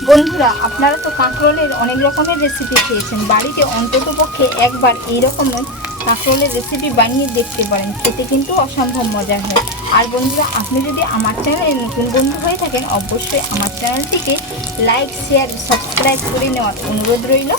বন্ধুরা, আপনারা তো কাঁকরোলের অনেক রকমের রেসিপি খেয়েছেন। বাড়িতে অন্তত পক্ষে একবার এই রকমের কাঁকরোলের রেসিপি বানিয়ে দেখতে পারেন। খেতে কিন্তু অসম্ভব মজা হয়। আর বন্ধুরা, আপনি যদি আমার চ্যানেলে নতুন বন্ধু হয়ে থাকেন, অবশ্যই আমার চ্যানেলটিকে লাইক শেয়ার সাবস্ক্রাইব করে নেওয়ার অনুরোধ রইল।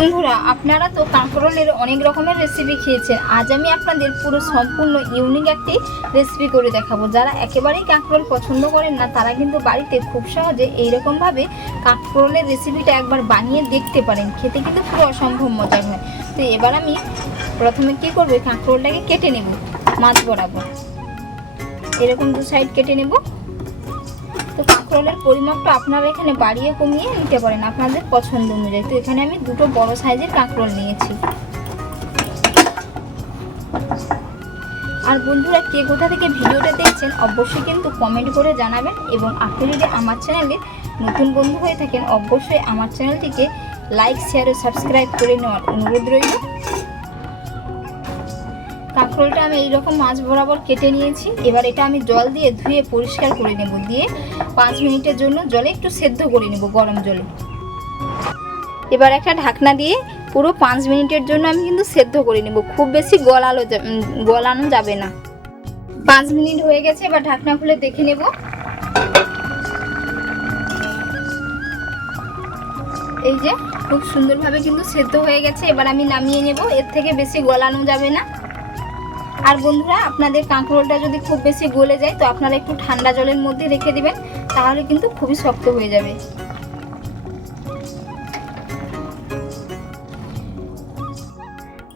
বন্ধুরা, আপনারা তো কাঁকরোলের অনেক রকমের রেসিপি খেয়েছেন। আজ আমি আপনাদের পুরো সম্পূর্ণ ইউনিক একটি রেসিপি করে দেখাবো। যারা একেবারেই কাঁকরোল পছন্দ করেন না, তারা কিন্তু বাড়িতে খুব সহজে এইরকমভাবে কাঁকরোলের রেসিপিটা একবার বানিয়ে দেখতে পারেন। খেতে কিন্তু পুরো অসম্ভব মজার হয়। তো এবার আমি প্রথমে কী করব? কাঁকরোলটাকে কেটে নেব, মাছ বরাবর। এরকম দু সাইড কেটে নেব। তো কাঁকরোলের পরিমাপটা আপনারা এখানে বাড়িয়ে কমিয়ে নিতে পারেন আপনাদের পছন্দ অনুযায়ী। তো এখানে আমি দুটো বড় সাইজের কাঁকরোল নিয়েছি। আর বন্ধুরা, কে কোথা থেকে ভিডিওটা দেখছেন, অবশ্যই কিন্তু কমেন্ট করে জানাবেন এবং আপনি যদি আমার চ্যানেলে নতুন বন্ধু হয়ে থাকেন, অবশ্যই আমার চ্যানেলটিকে লাইক শেয়ার ও সাবস্ক্রাইব করে নেওয়ার অনুরোধ রইল। কাঁকরোলটা আমি এইরকম মাছ বরাবর কেটে নিয়েছি। এবার এটা আমি জল দিয়ে ধুয়ে পরিষ্কার করে নেব দিয়ে পাঁচ মিনিটের জন্য জলে একটু সেদ্ধ করে নেব গরম জলে। এবার একটা ঢাকনা দিয়ে পুরো পাঁচ মিনিটের জন্য আমি কিন্তু সেদ্ধ করে নেব। খুব বেশি গলালো গলানো যাবে না। পাঁচ মিনিট হয়ে গেছে, এবার ঢাকনা খুলে দেখে নেব। এই যে, খুব সুন্দরভাবে কিন্তু সেদ্ধ হয়ে গেছে। এবার আমি নামিয়ে নেব। এর থেকে বেশি গলানো যাবে না। আর বন্ধুরা, আপনাদের কাঁকরোলটা যদি খুব বেশি গলে যায়, তো আপনারা একটু ঠান্ডা জলের মধ্যে রেখে দিবেন, তাহলে কিন্তু খুবই শক্ত হয়ে যাবে।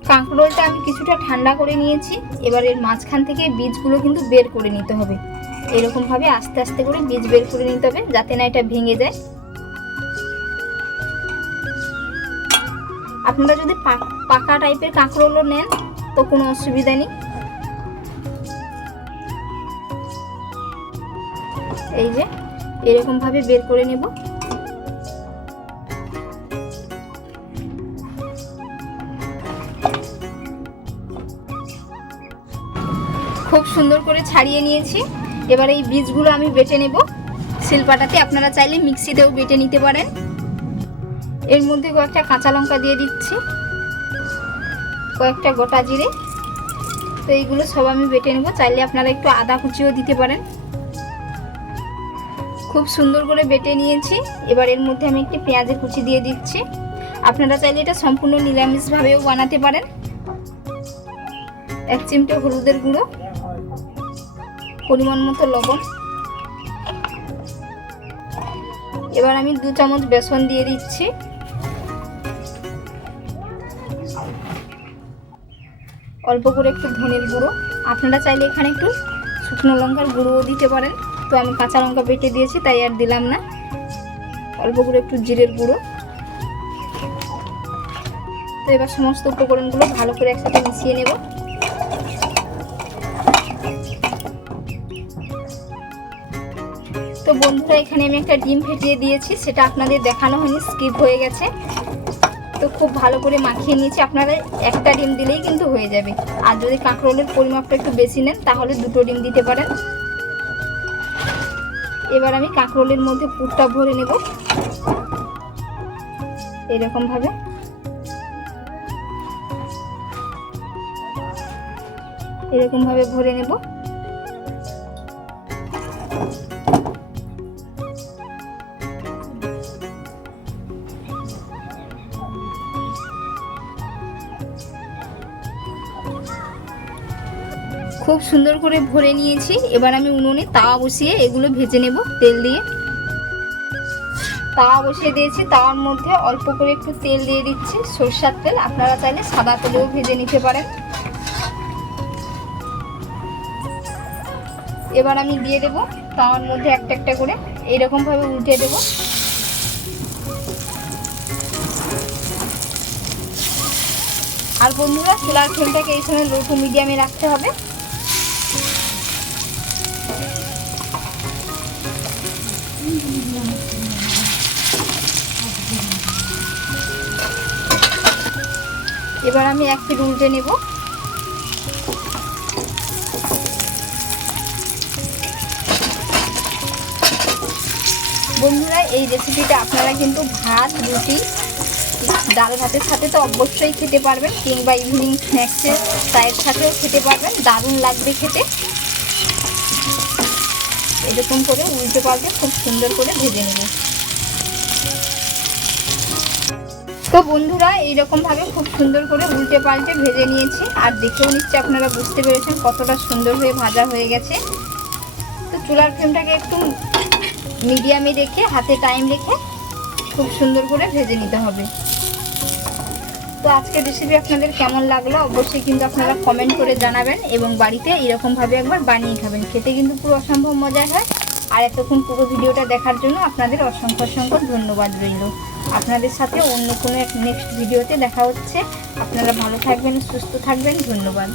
কাঁকরোলটা আমি কিছুটা ঠান্ডা করে নিয়েছি, এবার এর মাঝখান থেকে বীজগুলো কিন্তু বের করে নিতে হবে। এরকমভাবে আস্তে আস্তে করে বীজ বের করে নিতে হবে, যাতে না এটা ভেঙে যায়। আপনারা যদি পাক- টাইপের কাঁকরোলও নেন, তো কোনো অসুবিধা নেই। এই যে, এরকম ভাবে বের করে নেব। খুব সুন্দর করে ছাড়িয়ে নিয়েছি। এবার এই বীজগুলো আমি বেটে নেব। শিলপাটাতে আপনারা চাইলে মিক্সিতেও বেটে নিতে পারেন। এর মধ্যে কয়েকটা কাঁচা লঙ্কা দিয়ে দিচ্ছি। কয়েকটা গোটা জিরে। তো এইগুলো সব আমি বেটে নেব। চাইলে আপনারা একটু আদা কুচিও দিতে পারেন। খুব সুন্দর করে বেটে নিয়েছি। এবার এর মধ্যে আমি একটি পেঁয়াজের কুচি দিয়ে দিচ্ছি। আপনারা চাইলে এটা সম্পূর্ণ নিরামিষভাবেও বানাতে পারেন। এক চিমটে হলুদের গুঁড়ো, পরিমাণ মতো লবণ। এবার আমি দু চামচ বেসন দিয়ে দিচ্ছি। অল্প করে একটু ধনের গুঁড়ো। আপনারা চাইলে এখানে একটু শুকনো লঙ্কার গুঁড়োও দিতে পারেন। তো আমি কাঁচা লঙ্কা বেটে দিয়েছি, তাই আর দিলাম না। অল্প করে একটু জিরের গুঁড়ো। তো এবার সমস্ত উপকরণগুলো ভালো করে একসাথে মিশিয়ে নেব। তো বন্ধুরা, এখানে আমি একটা ডিম ফেটিয়ে দিয়েছি, সেটা আপনাদের দেখানো হয়নি, স্কিপ হয়ে গেছে। তো খুব ভালো করে মাখিয়ে নিয়েছি, আপনারা একটা ডিম দিলেই কিন্তু হয়ে যাবে। আর যদি কাঁকরোলের পরিমাপটা একটু বেশি নেন, তাহলে দুটো ডিম দিতে পারেন। এবার আমি কাঁকরোলের মধ্যে পুরটা ভরে নেব। এরকম ভাবে এরকম ভাবে ভরে নেব। খুব সুন্দর করে ভরে নিয়েছি। এবার আমি উনুনে তাওয়া বসিয়ে এগুলো ভেজে নেব তেল দিয়ে। তাওয়া বসিয়ে দিয়েছি, তাওয়ার মধ্যে অল্প করে একটু তেল দিয়ে দিচ্ছি, সরষার তেল। আপনারা চাইলে সাদা তেলেও ভেজে নিতে পারেন। এবার আমি দিয়ে দেব তাওয়ার মধ্যে একটা একটা করে এইরকম ভাবে উল্টে দেব। আর বন্ধুরা, চুলার ফ্লেমটাকে এই সময় লো টু মিডিয়ামে রাখতে হবে। এবার আমি এক পিঠ উল্টে নেব। বন্ধুরা, এই রেসিপিটা আপনারা কিন্তু ভাত, রুটি, ডাল ভাতের সাথে তো অবশ্যই খেতে পারবেন, কিংবা ইভিনিং স্ন্যাক্সের চায়ের সাথেও খেতে পারবেন, দারুণ লাগবে খেতে। এরকম করে উল্টে পাল্টে খুব সুন্দর করে ভেজে নেব। তো বন্ধুরা, এইরকমভাবে খুব সুন্দর করে উল্টে পাল্টে ভেজে নিয়েছি। আর দেখেও নিচ্ছে আপনারা বুঝতে পেরেছেন কতটা সুন্দর হয়ে ভাজা হয়ে গেছে। তো চুলার ফ্লেমটাকে একটু মিডিয়ামে রেখে, হাতে টাইম রেখে খুব সুন্দর করে ভেজে নিতে হবে। তো আজকের রেসিপি আপনাদের কেমন লাগল অবশ্যই কিন্তু আপনারা কমেন্ট করে জানাবেন এবং বাড়িতে এরকমভাবে একবার বানিয়ে খাবেন। খেতে কিন্তু পুরো অসম্ভব মজা হয়। আর এতক্ষণ পুরো ভিডিওটা দেখার জন্য আপনাদের অসংখ্য অসংখ্য ধন্যবাদ রইল। আপনাদের সাথে অন্য কোনো এক নেক্সট ভিডিওতে দেখা হচ্ছে। আপনারা ভালো থাকবেন, সুস্থ থাকবেন। ধন্যবাদ।